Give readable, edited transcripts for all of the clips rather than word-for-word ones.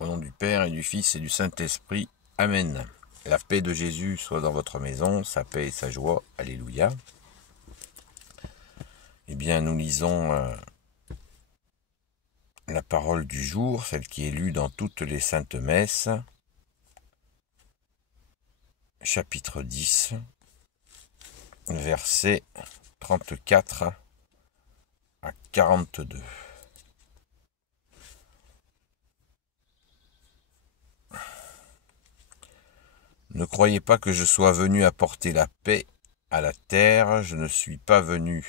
Au nom du Père et du Fils et du Saint-Esprit. Amen. La paix de Jésus soit dans votre maison, sa paix et sa joie. Alléluia. Eh bien, nous lisons la parole du jour, celle qui est lue dans toutes les saintes messes. Chapitre 10, versets 34 à 42. Ne croyez pas que je sois venu apporter la paix à la terre, je ne suis pas venu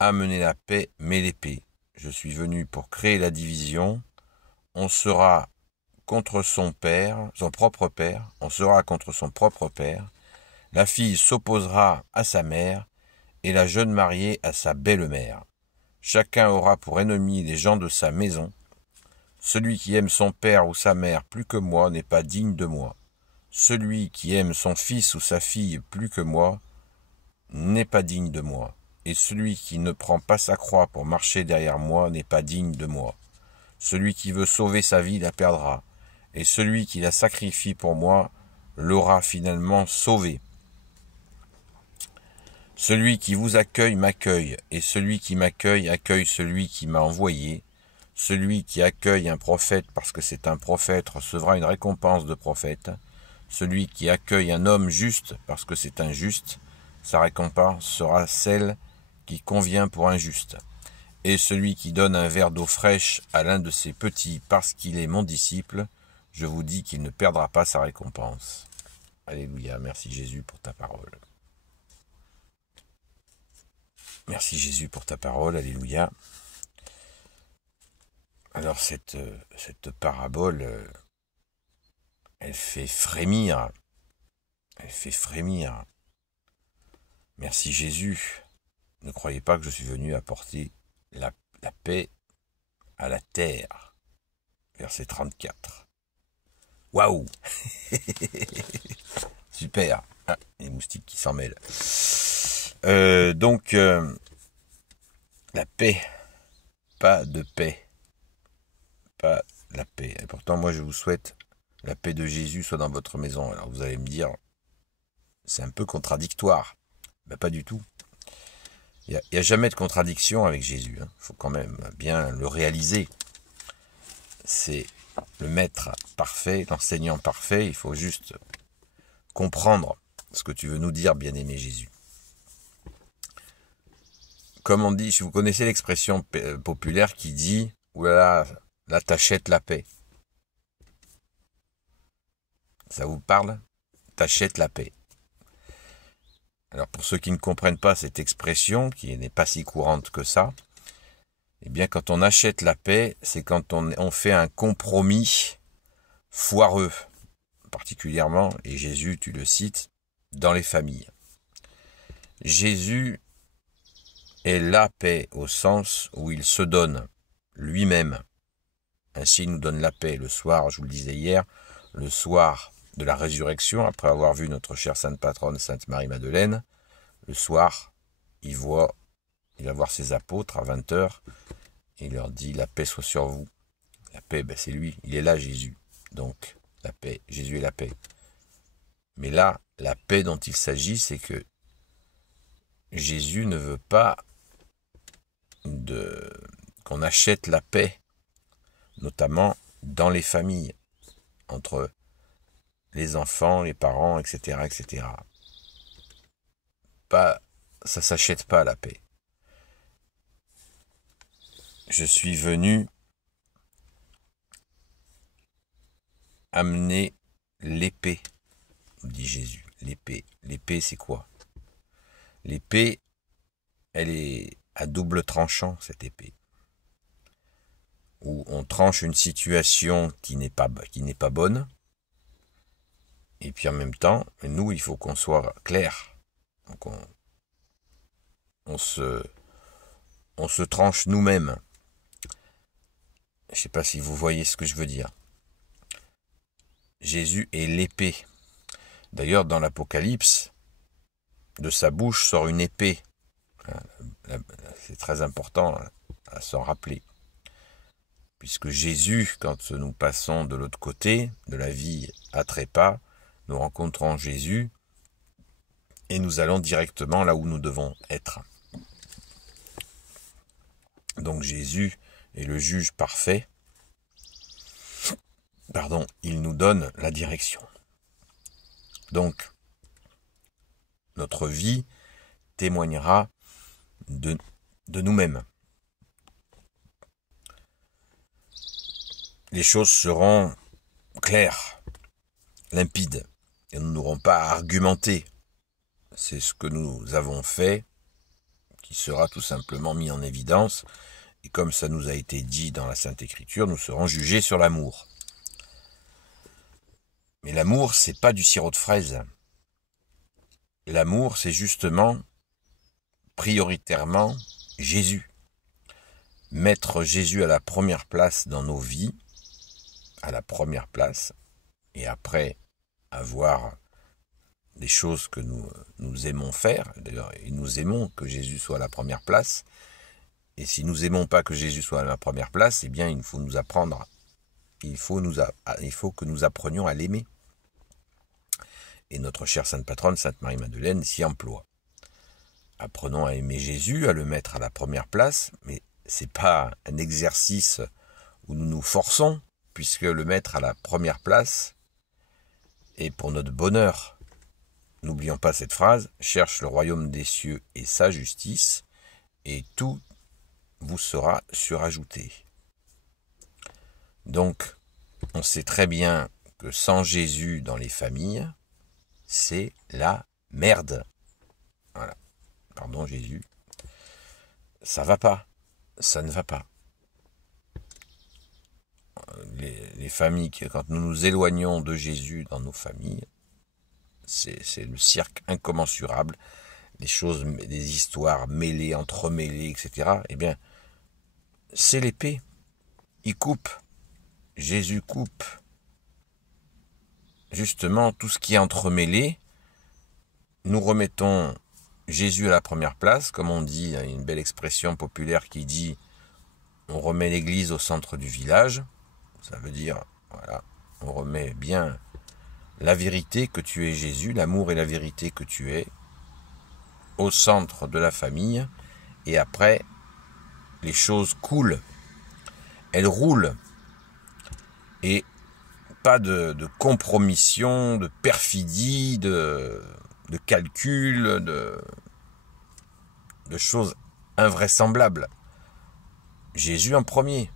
amener la paix, mais l'épée. Je suis venu pour créer la division. On sera contre son père, son propre père, on sera contre son propre père. La fille s'opposera à sa mère, et la jeune mariée à sa belle-mère. Chacun aura pour ennemi les gens de sa maison. Celui qui aime son père ou sa mère plus que moi n'est pas digne de moi. Celui qui aime son fils ou sa fille plus que moi n'est pas digne de moi. Et celui qui ne prend pas sa croix pour marcher derrière moi n'est pas digne de moi. Celui qui veut sauver sa vie la perdra, et celui qui la sacrifie pour moi l'aura finalement sauvée. Celui qui vous accueille m'accueille, et celui qui m'accueille accueille celui qui m'a envoyé. Celui qui accueille un prophète parce que c'est un prophète recevra une récompense de prophète. Celui qui accueille un homme juste parce que c'est un juste, sa récompense sera celle qui convient pour un juste. Et celui qui donne un verre d'eau fraîche à l'un de ses petits parce qu'il est mon disciple, je vous dis qu'il ne perdra pas sa récompense. Alléluia, merci Jésus pour ta parole. Merci Jésus pour ta parole, alléluia. Alors cette parabole, elle fait frémir. Elle fait frémir. Merci Jésus. Ne croyez pas que je suis venu apporter la paix à la terre. Verset 34. Waouh. Super. Ah, les moustiques qui s'en mêlent. Donc, la paix. Pas de paix. Pas la paix. Et pourtant, moi, je vous souhaite la paix de Jésus soit dans votre maison. Alors, vous allez me dire, c'est un peu contradictoire. Ben, pas du tout. Il n'y a jamais de contradiction avec Jésus. Il faut quand même bien le réaliser. C'est le maître parfait, l'enseignant parfait. Il faut juste comprendre ce que tu veux nous dire, bien-aimé Jésus. Comme on dit, vous connaissez l'expression populaire qui dit « Oulala, là t'achètes la paix ». Ça vous parle? T'achètes la paix. Alors pour ceux qui ne comprennent pas cette expression, qui n'est pas si courante que ça, eh bien quand on achète la paix, c'est quand on fait un compromis foireux, particulièrement, et Jésus, tu le cites, dans les familles. Jésus est la paix au sens où il se donne lui-même. Ainsi il nous donne la paix le soir, je vous le disais hier, le soir de la résurrection, après avoir vu notre chère sainte patronne, Sainte Marie-Madeleine. Le soir, il va voir ses apôtres à 20h, et il leur dit, la paix soit sur vous. La paix, c'est lui, il est là Jésus. Donc, la paix, Jésus est la paix. Mais là, la paix dont il s'agit, c'est que Jésus ne veut pas qu'on achète la paix, notamment dans les familles, entre les enfants, les parents, etc., etc. Ça s'achète pas la paix. Je suis venu amener l'épée, dit Jésus. L'épée. L'épée, c'est quoi? L'épée, elle est à double tranchant, cette épée. Où on tranche une situation qui n'est pas bonne. Et puis en même temps, nous, il faut qu'on soit clair. Donc on se tranche nous-mêmes. Je ne sais pas si vous voyez ce que je veux dire. Jésus est l'épée. D'ailleurs, dans l'Apocalypse, de sa bouche sort une épée. C'est très important à s'en rappeler. puisque Jésus, quand nous passons de l'autre côté de la vie à trépas, nous rencontrons Jésus et nous allons directement là où nous devons être. Donc Jésus est le juge parfait. Pardon, il nous donne la direction. Donc, notre vie témoignera de nous-mêmes. Les choses seront claires, limpides, et nous n'aurons pas à argumenter. C'est ce que nous avons fait, qui sera tout simplement mis en évidence, et comme ça nous a été dit dans la Sainte Écriture, nous serons jugés sur l'amour. Mais l'amour, c'est pas du sirop de fraise. L'amour, c'est justement, prioritairement, Jésus. Mettre Jésus à la première place dans nos vies, à la première place, et après avoir des choses que nous aimons faire. D'ailleurs, nous aimons que Jésus soit à la première place. Et si nous aimons pas que Jésus soit à la première place, eh bien, il faut nous apprendre. Il faut que nous apprenions à l'aimer. Et notre chère Sainte Patronne, Sainte Marie-Madeleine, s'y emploie. Apprenons à aimer Jésus, à le mettre à la première place, mais c'est pas un exercice où nous nous forçons, puisque le mettre à la première place est pour notre bonheur. N'oublions pas cette phrase, « Cherche le royaume des cieux et sa justice, et tout vous sera surajouté. » Donc, on sait très bien que sans Jésus dans les familles, c'est la merde. Voilà. Pardon Jésus. Ça va pas. Ça ne va pas. Les familles, quand nous nous éloignons de Jésus dans nos familles, c'est le cirque incommensurable. Les choses, des histoires mêlées, entremêlées, etc. Eh bien, c'est l'épée. Il coupe. Jésus coupe. Justement, tout ce qui est entremêlé, nous remettons Jésus à la première place, comme on dit, il y a une belle expression populaire qui dit « on remet l'église au centre du village ». Ça veut dire, voilà, on remet bien la vérité que tu es Jésus, l'amour et la vérité que tu es, au centre de la famille, et après, les choses coulent, elles roulent, et pas de compromission, de perfidie, de calcul, de choses invraisemblables. Jésus en premier.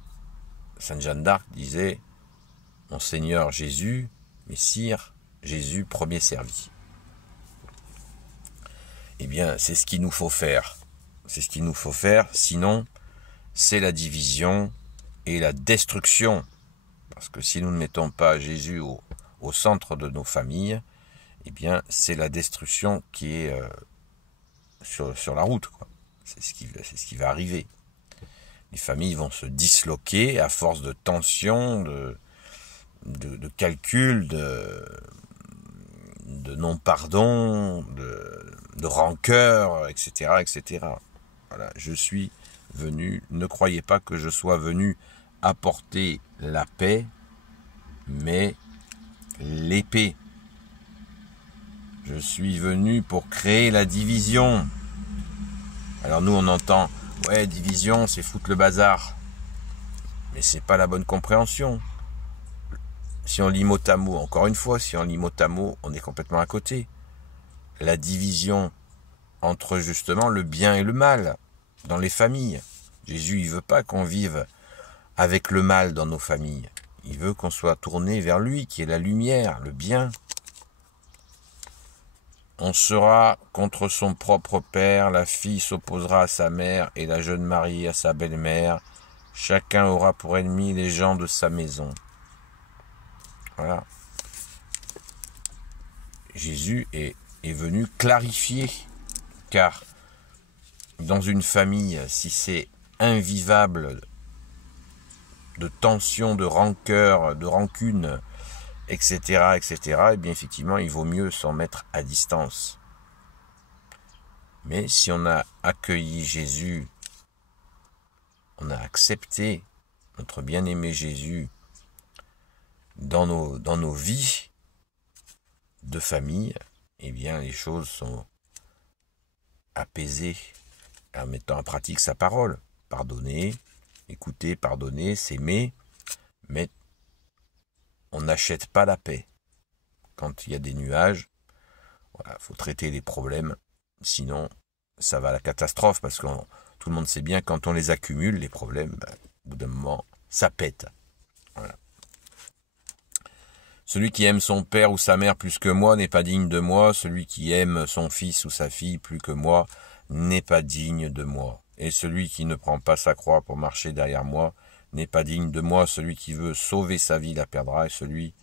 Sainte Jeanne d'Arc disait « Mon Seigneur Jésus, Messire, Jésus premier servi ». Eh bien, c'est ce qu'il nous faut faire. C'est ce qu'il nous faut faire, sinon, c'est la division et la destruction. Parce que si nous ne mettons pas Jésus au centre de nos familles, eh bien, c'est la destruction qui est sur la route, quoi. C'est ce qui va arriver. Les familles vont se disloquer à force de tension, de calcul, de non-pardon, de rancœur, etc., etc. Voilà, je suis venu, ne croyez pas que je sois venu apporter la paix, mais l'épée. Je suis venu pour créer la division. Alors nous, on entend, ouais, division, c'est foutre le bazar. Mais c'est pas la bonne compréhension. Si on lit mot à mot, encore une fois, si on lit mot à mot, on est complètement à côté. La division entre justement le bien et le mal dans les familles. Jésus, il veut pas qu'on vive avec le mal dans nos familles. Il veut qu'on soit tourné vers lui, qui est la lumière, le bien. On sera contre son propre père, la fille s'opposera à sa mère et la jeune mariée à sa belle-mère. Chacun aura pour ennemi les gens de sa maison. Voilà. Jésus est venu clarifier, car dans une famille, si c'est invivable de tension, de rancœur, de rancune, etc., etc., eh bien effectivement, il vaut mieux s'en mettre à distance. Mais si on a accueilli Jésus, on a accepté, notre bien-aimé Jésus dans nos vies de famille, eh bien les choses sont apaisées en mettant en pratique sa parole. Pardonner, écouter, pardonner, s'aimer, mais on n'achète pas la paix. Quand il y a des nuages, voilà, faut traiter les problèmes, sinon ça va à la catastrophe, parce que tout le monde sait bien, quand on les accumule, les problèmes, au bout d'un moment, ça pète. Voilà. Celui qui aime son père ou sa mère plus que moi n'est pas digne de moi. Celui qui aime son fils ou sa fille plus que moi n'est pas digne de moi. Et celui qui ne prend pas sa croix pour marcher derrière moi n'est pas digne de moi. Celui qui veut sauver sa vie la perdra, et celui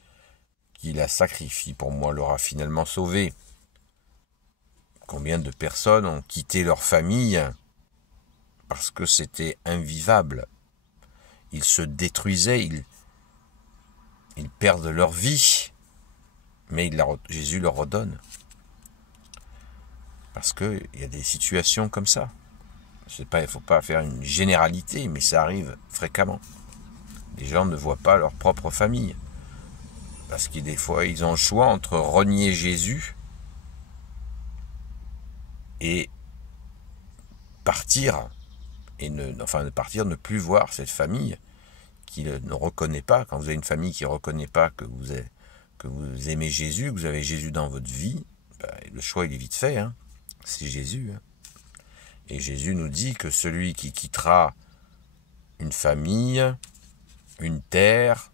qui la sacrifie pour moi l'aura finalement sauvée. Combien de personnes ont quitté leur famille parce que c'était invivable. Ils se détruisaient, ils perdent leur vie, mais Jésus leur redonne. Parce qu'il y a des situations comme ça. Il ne faut pas faire une généralité, mais ça arrive fréquemment. Les gens ne voient pas leur propre famille. Parce que des fois, ils ont le choix entre renier Jésus et partir, ne plus voir cette famille qui ne reconnaît pas. Quand vous avez une famille qui ne reconnaît pas que vous aimez Jésus, que vous avez Jésus dans votre vie, le choix il est vite fait, hein. C'est Jésus. Hein. Et Jésus nous dit que celui qui quittera une famille, une terre,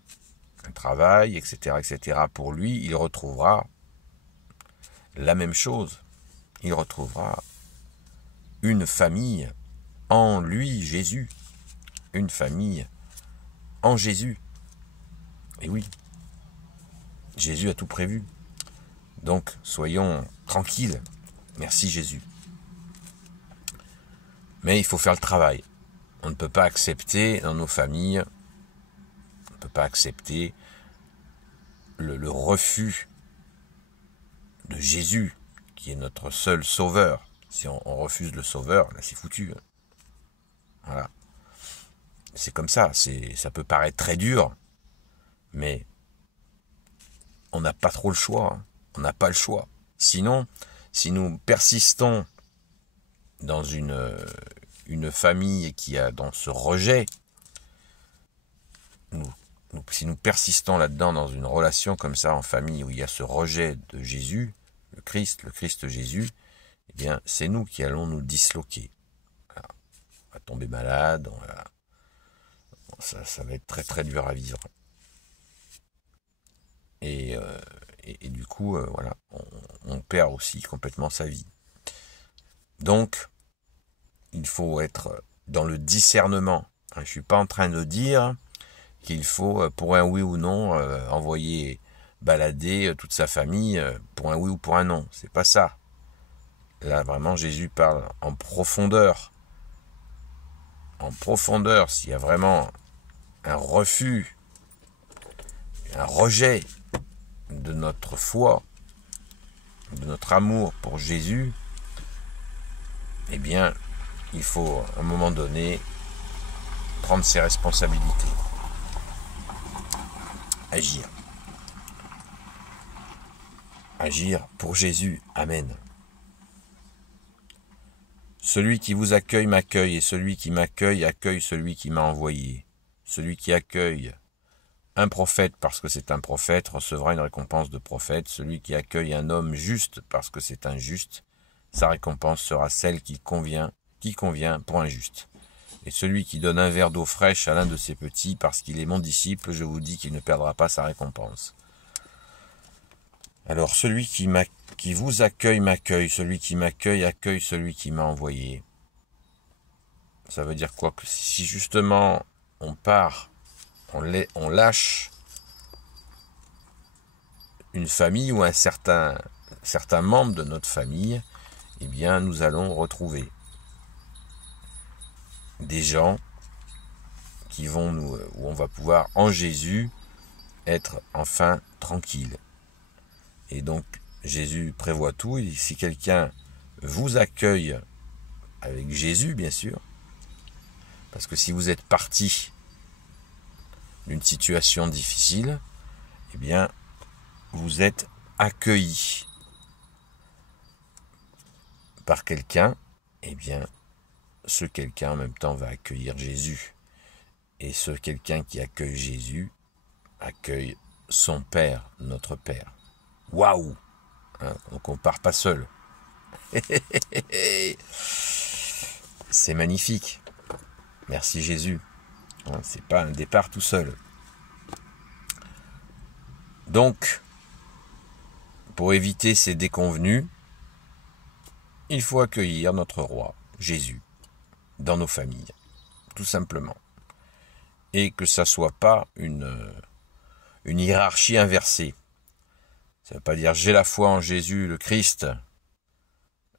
un travail, etc., pour lui, il retrouvera la même chose. Il retrouvera une famille en lui, Jésus. Une famille en Jésus. Et oui, Jésus a tout prévu. Donc, soyons tranquilles. Merci Jésus. Mais il faut faire le travail. On ne peut pas accepter dans nos familles, on ne peut pas accepter le refus de Jésus, qui est notre seul sauveur. Si on refuse le sauveur, là c'est foutu. Voilà. C'est comme ça, ça peut paraître très dur, mais on n'a pas trop le choix. Hein. On n'a pas le choix. Sinon, si nous persistons dans une famille qui a dans ce rejet, si nous persistons là-dedans dans une relation comme ça en famille où il y a ce rejet de Jésus, le Christ Jésus, eh bien c'est nous qui allons nous disloquer. Voilà. On va tomber malade, ça va être très très dur à vivre. Et du coup, voilà, on perd aussi complètement sa vie. Donc, il faut être dans le discernement. Je ne suis pas en train de dire qu'il faut, pour un oui ou non, envoyer balader toute sa famille pour un oui ou pour un non. C'est pas ça. Là, vraiment, Jésus parle en profondeur. En profondeur, s'il y a vraiment un refus, un rejet de notre foi, de notre amour pour Jésus, eh bien, il faut, à un moment donné, prendre ses responsabilités. Agir. Agir pour Jésus. Amen. Celui qui vous accueille m'accueille, et celui qui m'accueille accueille celui qui m'a envoyé. Celui qui accueille un prophète parce que c'est un prophète recevra une récompense de prophète. Celui qui accueille un homme juste parce que c'est un juste, sa récompense sera celle qui convient pour un juste. Et celui qui donne un verre d'eau fraîche à l'un de ses petits parce qu'il est mon disciple, je vous dis qu'il ne perdra pas sa récompense. Alors celui qui vous accueille m'accueille, celui qui m'accueille accueille celui qui m'a envoyé. Ça veut dire quoi? Que si justement on part, on lâche une famille ou un certain membre de notre famille, eh bien nous allons retrouver des gens qui vont où on va pouvoir en Jésus être enfin tranquille. Et donc Jésus prévoit tout, et si quelqu'un vous accueille avec Jésus, bien sûr, parce que si vous êtes parti d'une situation difficile, eh bien, vous êtes accueilli par quelqu'un, eh bien, ce quelqu'un en même temps va accueillir Jésus. Et ce quelqu'un qui accueille Jésus accueille son Père, notre Père. Waouh, hein, donc on part pas seul. C'est magnifique. Merci Jésus. Hein, c'est pas un départ tout seul. Donc, pour éviter ces déconvenues, il faut accueillir notre roi, Jésus, dans nos familles, tout simplement. Et que ça soit pas une hiérarchie inversée. Ça ne veut pas dire j'ai la foi en Jésus, le Christ,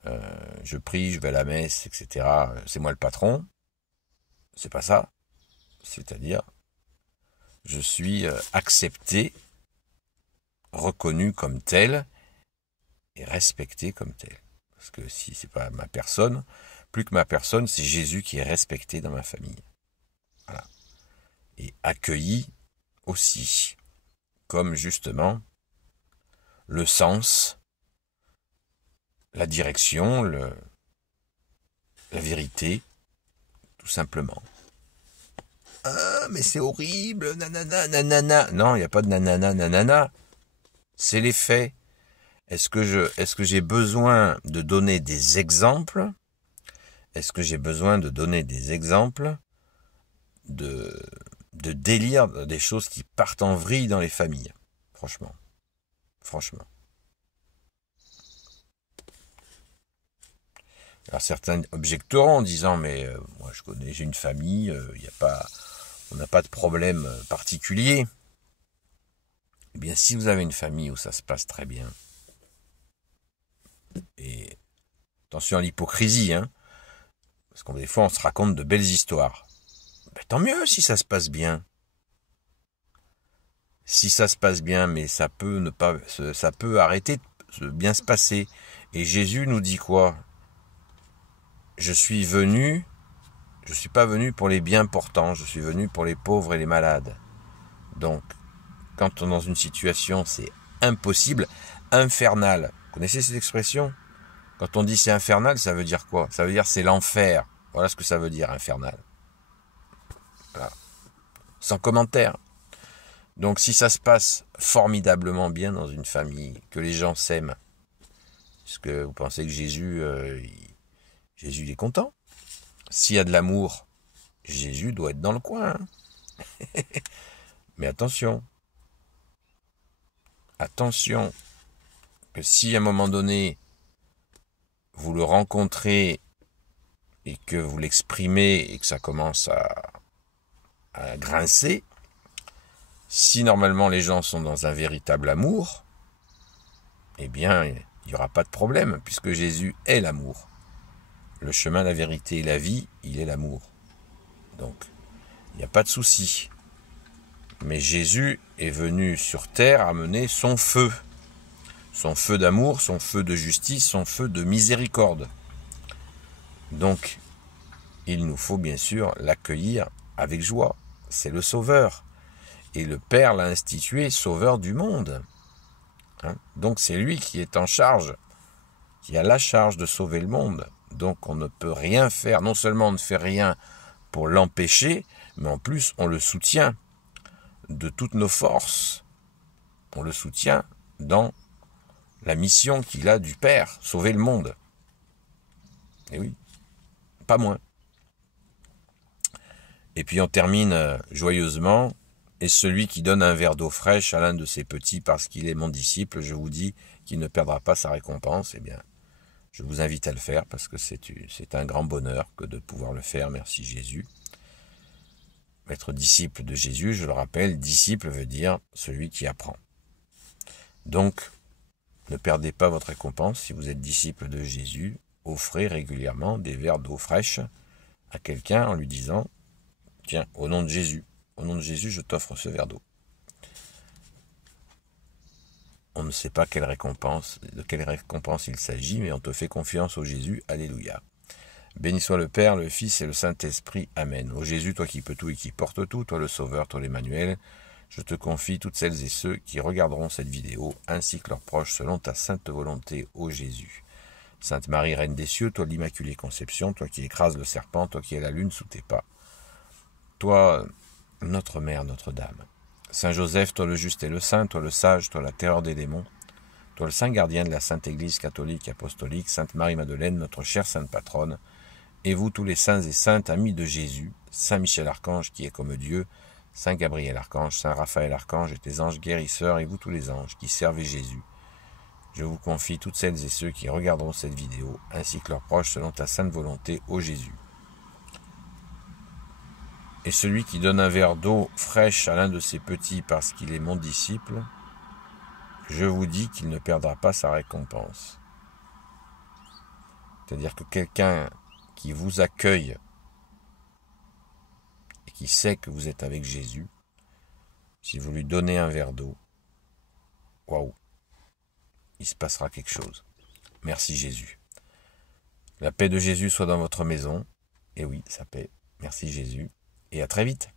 je prie, je vais à la messe, etc. C'est moi le patron. C'est pas ça. C'est-à-dire, je suis accepté, reconnu comme tel et respecté comme tel. Parce que si c'est pas ma personne, plus que ma personne, c'est Jésus qui est respecté dans ma famille. Voilà. Et accueilli aussi, comme justement le sens, la direction, la vérité, tout simplement. Ah, mais c'est horrible, nanana, nanana. Non, il n'y a pas de nanana, nanana. C'est les faits. Est-ce que j'ai besoin de donner des exemples? Est-ce que j'ai besoin de donner des exemples de délire, des choses qui partent en vrille dans les familles? Franchement. Alors certains objecteront en disant mais moi j'ai une famille, on n'a pas de problème particulier. Eh bien si vous avez une famille où ça se passe très bien, et attention à l'hypocrisie, hein, parce que des fois on se raconte de belles histoires. Ben, tant mieux si ça se passe bien. Si ça se passe bien, mais ça peut arrêter de bien se passer. Et Jésus nous dit quoi? Je suis pas venu pour les bien portants, je suis venu pour les pauvres et les malades. Donc, quand on est dans une situation, c'est impossible, infernal. Vous connaissez cette expression? Quand on dit c'est infernal, ça veut dire quoi? Ça veut dire c'est l'enfer. Voilà ce que ça veut dire, infernal. Voilà. Sans commentaire. Donc, si ça se passe formidablement bien dans une famille, que les gens s'aiment, est-ce que vous pensez que Jésus il est content? S'il y a de l'amour, Jésus doit être dans le coin. Hein. Mais attention, que si à un moment donné, vous le rencontrez et que vous l'exprimez et que ça commence à grincer, si normalement les gens sont dans un véritable amour, eh bien, il n'y aura pas de problème, puisque Jésus est l'amour. Le chemin, la vérité et la vie, il est l'amour. Donc, il n'y a pas de souci. Mais Jésus est venu sur terre amener son feu d'amour, son feu de justice, son feu de miséricorde. Donc, il nous faut bien sûr l'accueillir avec joie. C'est le Sauveur. Et le Père l'a institué Sauveur du monde. Hein? Donc, c'est lui qui est en charge, qui a la charge de sauver le monde. Donc, on ne peut rien faire. Non seulement on ne fait rien pour l'empêcher, mais en plus, on le soutient de toutes nos forces. On le soutient dans la mission qu'il a du Père, sauver le monde. Et oui, pas moins. Et puis on termine joyeusement. Et celui qui donne un verre d'eau fraîche à l'un de ses petits parce qu'il est mon disciple, je vous dis qu'il ne perdra pas sa récompense. Eh bien, je vous invite à le faire parce que c'est un grand bonheur que de pouvoir le faire. Merci Jésus. Être disciple de Jésus, je le rappelle, disciple veut dire celui qui apprend. Donc, ne perdez pas votre récompense. Si vous êtes disciple de Jésus, offrez régulièrement des verres d'eau fraîche à quelqu'un en lui disant « Tiens, au nom de Jésus, je t'offre ce verre d'eau. » On ne sait pas de quelle récompense il s'agit, mais on te fait confiance au Jésus. Alléluia. Béni soit le Père, le Fils et le Saint-Esprit. Amen. Ô Jésus, toi qui peux tout et qui portes tout, toi le Sauveur, toi l'Emmanuel, je te confie toutes celles et ceux qui regarderont cette vidéo, ainsi que leurs proches, selon ta sainte volonté, ô Jésus. Sainte Marie, Reine des cieux, toi l'Immaculée Conception, toi qui écrases le serpent, toi qui es la lune sous tes pas, toi, notre Mère, Notre-Dame. Saint Joseph, toi le juste et le saint, toi le sage, toi la terreur des démons, toi le saint gardien de la Sainte Église catholique et apostolique, Sainte Marie-Madeleine, notre chère sainte patronne, et vous tous les saints et saintes, amis de Jésus, Saint Michel Archange qui est comme Dieu, Saint Gabriel Archange, Saint Raphaël Archange et tes anges guérisseurs, et vous tous les anges qui servez Jésus, je vous confie toutes celles et ceux qui regarderont cette vidéo, ainsi que leurs proches selon ta sainte volonté, ô Jésus. Et celui qui donne un verre d'eau fraîche à l'un de ses petits parce qu'il est mon disciple, je vous dis qu'il ne perdra pas sa récompense. C'est-à-dire que quelqu'un qui vous accueille et qui sait que vous êtes avec Jésus, si vous lui donnez un verre d'eau, waouh, il se passera quelque chose. Merci Jésus. La paix de Jésus soit dans votre maison. Et oui, sa paix. Merci Jésus. Et à très vite.